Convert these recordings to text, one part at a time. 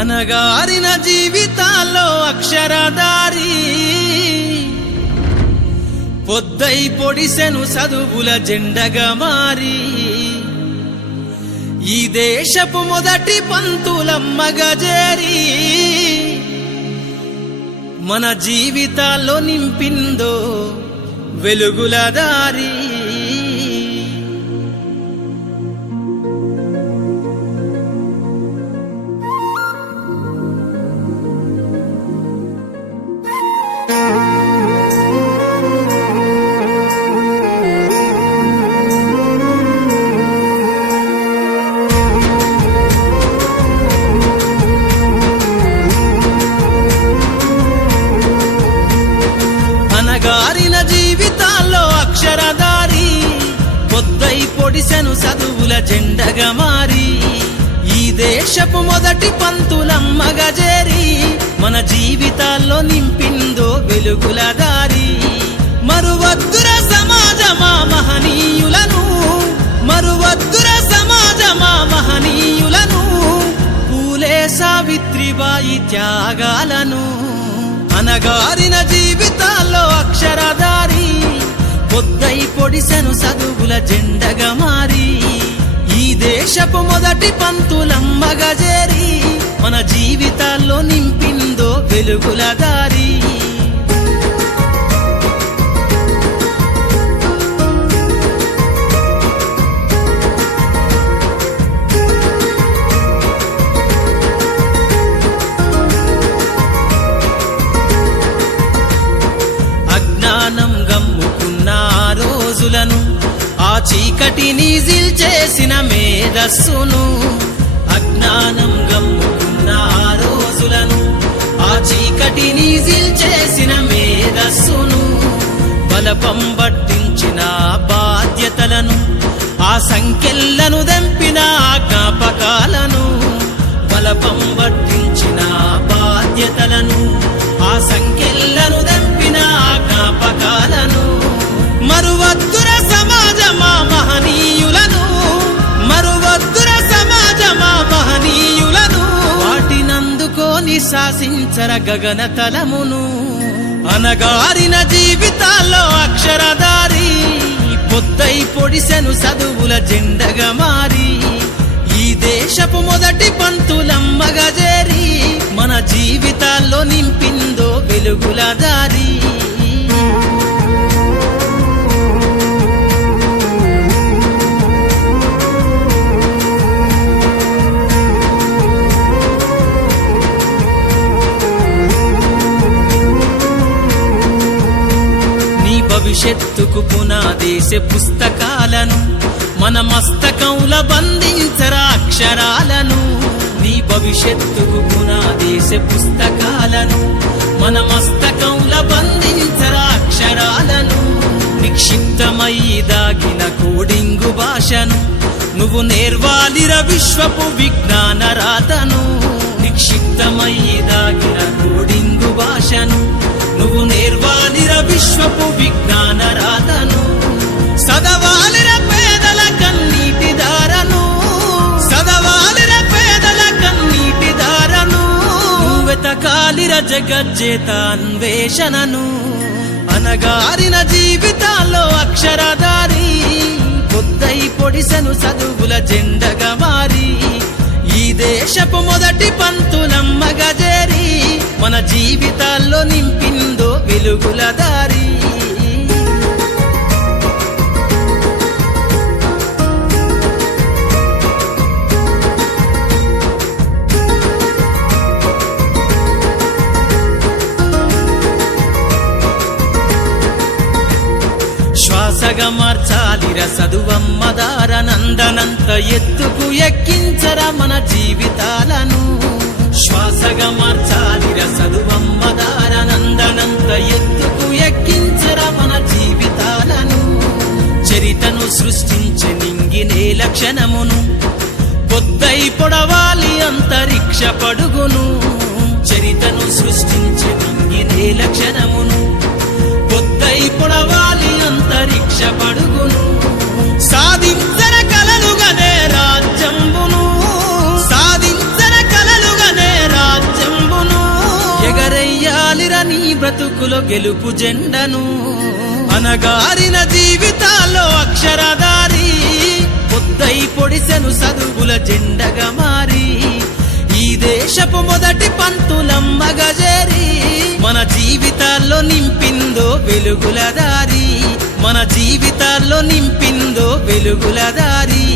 అనగారిన జీవితాల్లో అక్షరదారి పొద్దై పొడిసెను చదువుల జెండగా మారి ఈ దేశపు మొదటి పంతులమ్మగా చేరి మన జీవితాల్లో నింపిందో వెలుగుల దారి. అనగారిన జీవితాల్లో అక్షరదారి పొద్దై పొడిసెను చదువుల జెండగా మారి ఈ దేశపు మొదటి పంతులమ్మగా చేరి మన జీవితాల్లో నింపిందో వెలుగుల దారి. మరువద్దుర సమాజమా మహనీయులను, మరువద్దుర సమాజమా మహనీయులను, పూలే సావిత్రిబాయి త్యాగాలను. అనగారిన జీవితాల్లో అక్షరదారి పొద్దై పొడిసెను చదువుల జెండగా మారి ఈ దేశపు మొదటి పంతులమ్మగా చేరి మన జీవితాల్లో నింపిందో వెలుగుల దారి. అజ్ఞానం గమ్ముకున్న ఆ రోజులను, ఆ చీకటిని జిల్చేసిన మేధస్సును, అజ్ఞానం గమ్ముకున్న ఆ రోజులను, ఆ చీకటిని జిల్చేసిన మేధస్సును, బలపం పట్టించిన బాధ్యతలను, ఆ సంఖ్యలను దంపిన జ్ఞాపకాలను, బలపం పట్టించిన బాధ్యతలను, ఆ సంఖ్యలను దంపిన జ్ఞాపకాలను. మరువద్దుర సమాజమా మహనీయులను, మరువద్దుర సమాజమా మహనీయులను, వాటినందుకోని శాసించర గగన తలమును. అనగారిన జీవితాల్లో అక్షరదారి పొద్దై పొడిసెను చదువుల జెండగా మారి ఈ దేశపు మొదటి పంతులమ్మగా చేరి మన జీవితాల్లో నింపిందో వెలుగుల దారి. నీ భవిష్యత్తుకు పునాదేసే పుస్తకాలను మన మస్తకంల బంధించరా అక్షరాలను. నీ భవిష్యత్తుకు పునాదేసే పుస్తకాలను మన మస్తకంల బంధించరా అక్షరాలను. నిక్షిప్తమై దాగిన కోడింగు భాషను నువ్వు నేర్వాలిర విశ్వపు విజ్ఞాన రాతను. నిక్షిప్తమై దాగిన కోడింగు భాషను నువ్వు నేర్వాలిర విశ్వపు విజ్ఞాన రాతను. సదవాలిర పేదల కన్నీటి దారను, సదవాలిర పేదల కన్నీటి దారను, వెతకాలిర జగజ్జేత అన్వేషణను. అనగారిన జీవితాల్లో అక్షరదారి పొద్దై పొడిసెను చదువుల జెండగా మారి ఈ దేశపు మొదటి పంతులమ్మగా చేరి మన జీవితాల్లో నింపిందో వెలుగుల దారి. శ్వాసగా మార్చాలిర చదువమ్మ దారనందనంత ఎత్తుకు ఎక్కించరా మన జీవితాలను. శ్వాసగా మార్చాలిర చదువమ్మ దారనందనంత ఎత్తుకు ఎక్కించరా మన జీవితాలను. చరితను సృష్టించే నింగినే లక్షణమును పొద్దై పొడవాలి అంతరిక్ష పడుగును. చరితను సృష్టించే నింగినే లక్షణమును పొద్దై పొడవాలి అంతరిక్ష పడుగును. సాధించర కలలుగనే రాజ్యంబును, సాధించర కలలుగనే బ్రతుకులో గెలుపు జెండను అనగారిన జీవితాల్లో అక్షరధారి పొద్దై పొడిసెను చదువుల జెండగా మారి ఈ దేశపు మొదటి పంతులమ్మగా చేరి మన జీవితాల్లో నింపిందో వెలుగుల దారి మన జీవితాల్లో నింపిందో వెలుగుల దారి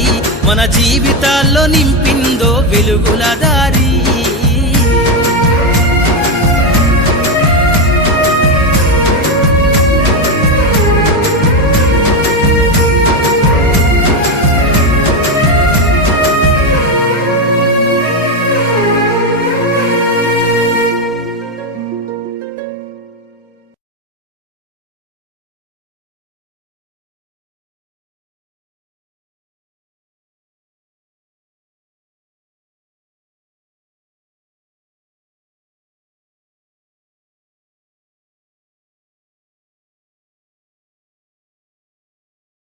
మన జీవితాల్లో నింపిందో వెలుగుల దారి